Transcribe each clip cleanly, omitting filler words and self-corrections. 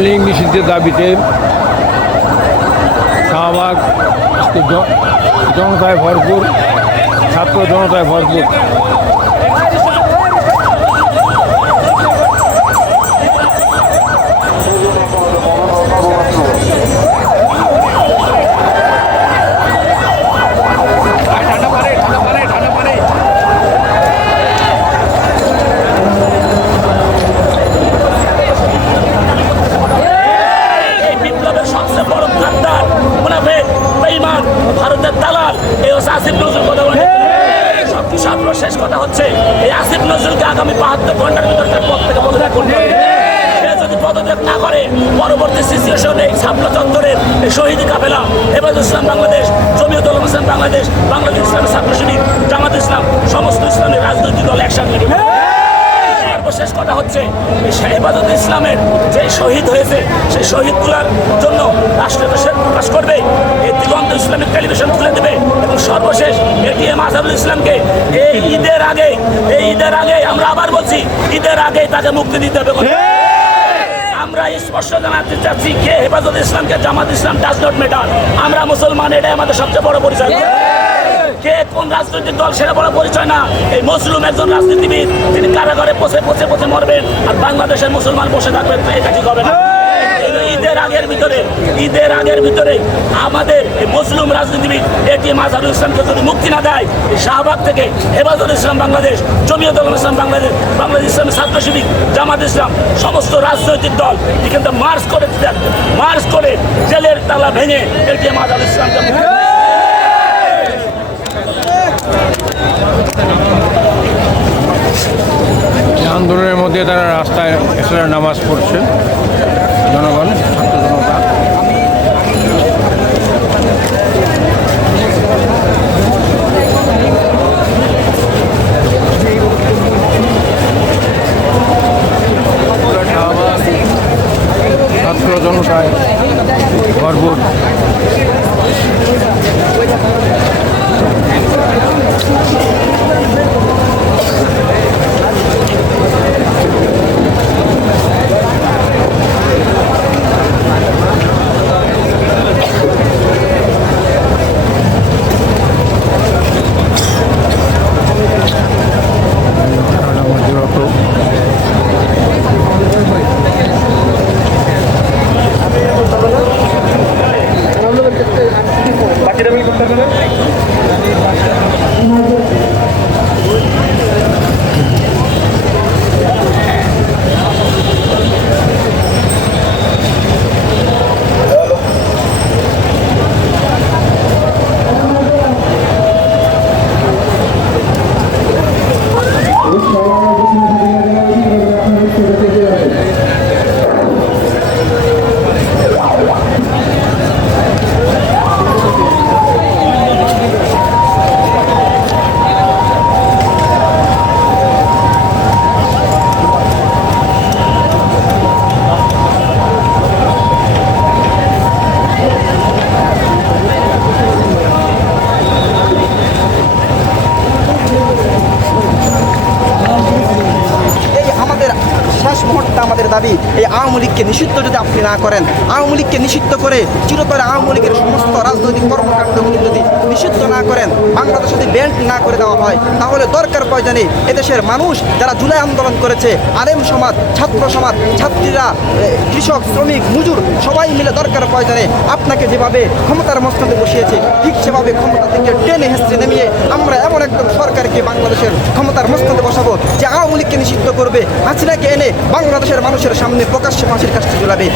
আওয়ামী লীগ নিষিদ্ধের দাবিতে শাহবাগ আজকে জনতায় ভরপুর, ছাত্র জনতায় ভরপুর। ভারতের দালাল এই আসিফ নজরুল কথা বলে সর্বশেষ কথা হচ্ছে এই আসিফ নজরুলকে আগামী 72 ঘন্টার ভিতরে তার পদ থেকে পদত্যাগ করতে হবে। যদি পদত্যাগ না করে পরবর্তী সিচুয়েশনে এই ছাত্র চত্বরের এই শহীদ কাফেলা হেফাজত ইসলাম বাংলাদেশ, জমিয়ত উলামা ইসলাম বাংলাদেশ, বাংলাদেশ ইসলামী ছাত্র শিবির, জামাত ইসলাম সমস্ত ইসলামী রাজনৈতিক দল একসাথে নেবে। সর্বশেষ কথা হচ্ছে হেফাজত ইসলামের যে শহীদ হয়েছে সেই শহীদগুলোর জন্য রাষ্ট্র প্রকাশ করবে, এই দিগন্ত ইসলামিক টেলিভিশন খুলে দেবে এবং সর্বশেষ এটিএম আজহারুল ইসলামকে এই ঈদের আগে আমরা আবার বলছি ঈদের আগে তাকে মুক্তি দিতে হবে। আমরা স্পষ্ট জানাতে চাচ্ছি কে হেফাজত ইসলামকে জামাত ইসলাম ডাজ নট ম্যাটার। আমরা মুসলমান, এটাই আমাদের সবচেয়ে বড় পরিচয়। কে কোন রাজনৈতিক দল সেটা বড় পরিচয় না। এই মুসলিম একজন রাজনীতিবিদ, তিনি কারাগারে পচে মরবেন আর বাংলাদেশের মুসলমান বসে থাকবেন, এটা ঠিক হবে না। ঈদের আগের ভিতরে আমাদের এই মুসলিম রাজনীতিবিদ এটিএম আজহারুল ইসলামকে যদি মুক্তি না দেয়, শাহবাগ থেকে হেফাজত ইসলাম বাংলাদেশ, জমিয়ত উলামা ইসলাম বাংলাদেশ, বাংলাদেশ ইসলামী ছাত্র শিবির, জামাত ইসলাম সমস্ত রাজনৈতিক দল এখানে মার্চ করে জেলের তালা ভেঙে এটিএম আজহারুল ইসলামকে আন্দোলনের মধ্যে তারা রাস্তায় এসে নামাজ পড়ছে জনগণ, ছাত্র জনতা। ছাত্র জনতায় ভরপুর। আমাদের দাবি এই আওয়ামী লীগকে নিষিদ্ধ যদি আপনি না করেন, আওয়ামী লীগকে নিষিদ্ধ করে চিরতরে আওয়ামী লীগের সমস্ত রাজনৈতিক কর্মকাণ্ডগুলি যদি নিষিদ্ধ না করেন, বাংলাদেশে যদি ব্যান্ড না করে দেওয়া হয়, তাহলে দরকার প্রয়োজনে এদেশের মানুষ যারা জুলাই আন্দোলন করেছে, আলেম সমাজ, ছাত্র সমাজ, ছাত্রীরা, কৃষক, শ্রমিক, মজুর সবাই মিলে দরকার প্রয়োজনে আপনাকে যেভাবে ক্ষমতার মস্তকে বসিয়েছে ঠিক সেভাবে ক্ষমতা থেকে টেনে হেসড়ে নামিয়ে আমরা এমন একদম সরকারকে বাংলাদেশের ক্ষমতার মস্তকে বসাবো যে আওয়ামী লীগকে নিষিদ্ধ করবে, হাসিনাকে এনে বাংলাদেশের মানুষের সামনে প্রকাশ্যে ফাঁসির কাছে ঝুলাবে।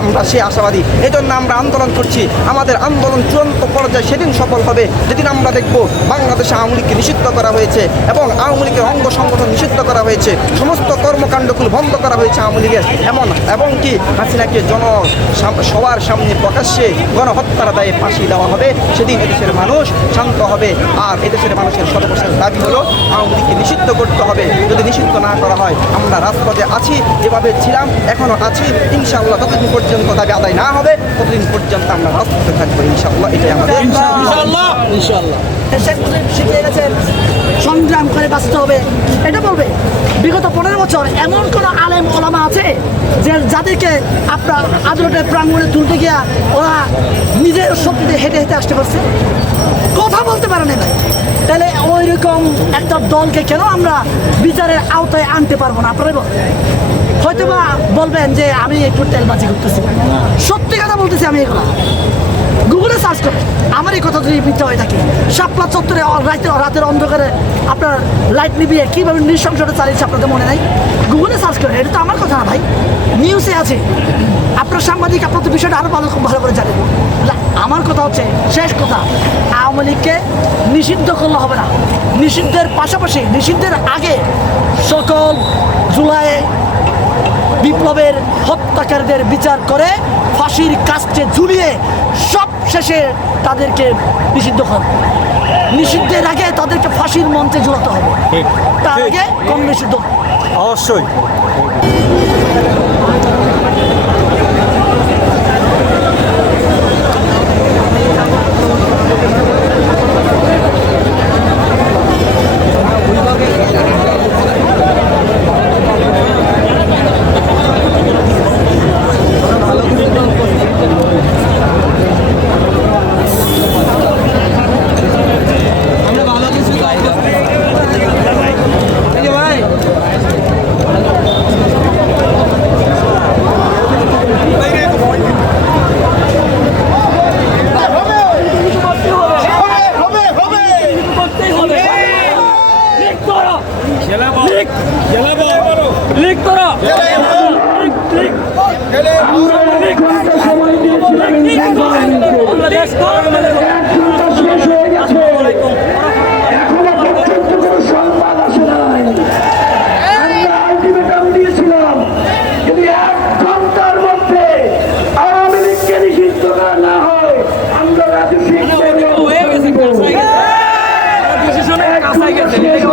আমরা সে আশাবাদী। এই জন্য আমরা আন্দোলন করছি। আমাদের আন্দোলন চূড়ান্ত পর্যায়ে সেদিন সফল হবে যেদিন আমরা দেখব বাংলাদেশে আওয়ামী লীগকে নিষিদ্ধ করা হয়েছে এবং আওয়ামী লীগের অঙ্গ সংগঠন নিষিদ্ধ করা হয়েছে, সমস্ত কর্মকাণ্ডগুলো বন্ধ করা হয়েছে আওয়ামী লীগের এবং কি হাসিনাকে সবার সামনে প্রকাশ্যে গণহত্যার দায়ে ফাঁসি দেওয়া হবে। সেদিন এদেশের মানুষ শান্ত হবে। আর এদেশের মানুষের সর্বশেষ দাবি হলো আওয়ামী লীগকে নিষিদ্ধ করতে হবে। যদি নিষিদ্ধ না করা হয় আমরা রাজপথে আছি, এভাবে ছিলাম, এখনও আছি। ইনশাআল্লাহ যতদিন পর্যন্ত দাবি আদায় না হবে ততদিন পর্যন্ত আমরা রাজপথে থাকবো ইনশাআল্লাহ। এটাই আমাদের শেখ মুজিব শিখিয়ে গেছেন সংগ্রাম করে বাঁচতে হবে, এটা বলবে। বিগত 15 বছর এমন কোন আলেম ওলামা আছে যে যাদেরকে আপনার আদালতের প্রাঙ্গণে তুলতে গিয়া ওরা নিজের শক্তিতে হেঁটে হেঁটে আসতে পারছে? কথা বলতে পারে না ভাই। তাহলে ওই রকম একটা দলকে কেন আমরা বিচারের আওতায় আনতে পারবো না? আপনারা হয়তো বা বলবেন যে আমি একটু তেলবাজি করতেছি, সত্যি কথা বলতেছি আমি। এগুলো গুগলে সার্চ করে আমার এই কথা যদি মিথ্যা হয়ে থাকে, শাপলা চত্বরে রাতের অন্ধকারে আপনার লাইট নিভিয়ে কীভাবে নৃশংসতা চালিয়েছে আপনাদের মনে নাই? গুগলে সার্চ করে, এটা তো আমার কথা না ভাই, নিউজে আছে। আপনার সাংবাদিক, আপনার তো বিষয়টা আরও খুব ভালো করে জানেন। আমার কথা হচ্ছে, শেষ কথা, আওয়ামী লীগকে নিষিদ্ধ করলে হবে না। নিষিদ্ধের পাশাপাশি, নিষিদ্ধের আগে সকল জুলাই বিপ্লবের হত্যাকারীদের বিচার করে ফাঁসির কাস্টে ঝুলিয়ে সব শেষে তাদেরকে নিষিদ্ধ হবে। নিষিদ্ধের আগে তাদেরকে ফাঁসির মঞ্চে ঝুলাতে হবে, তার আগে কম নিষিদ্ধ অবশ্যই। আমরা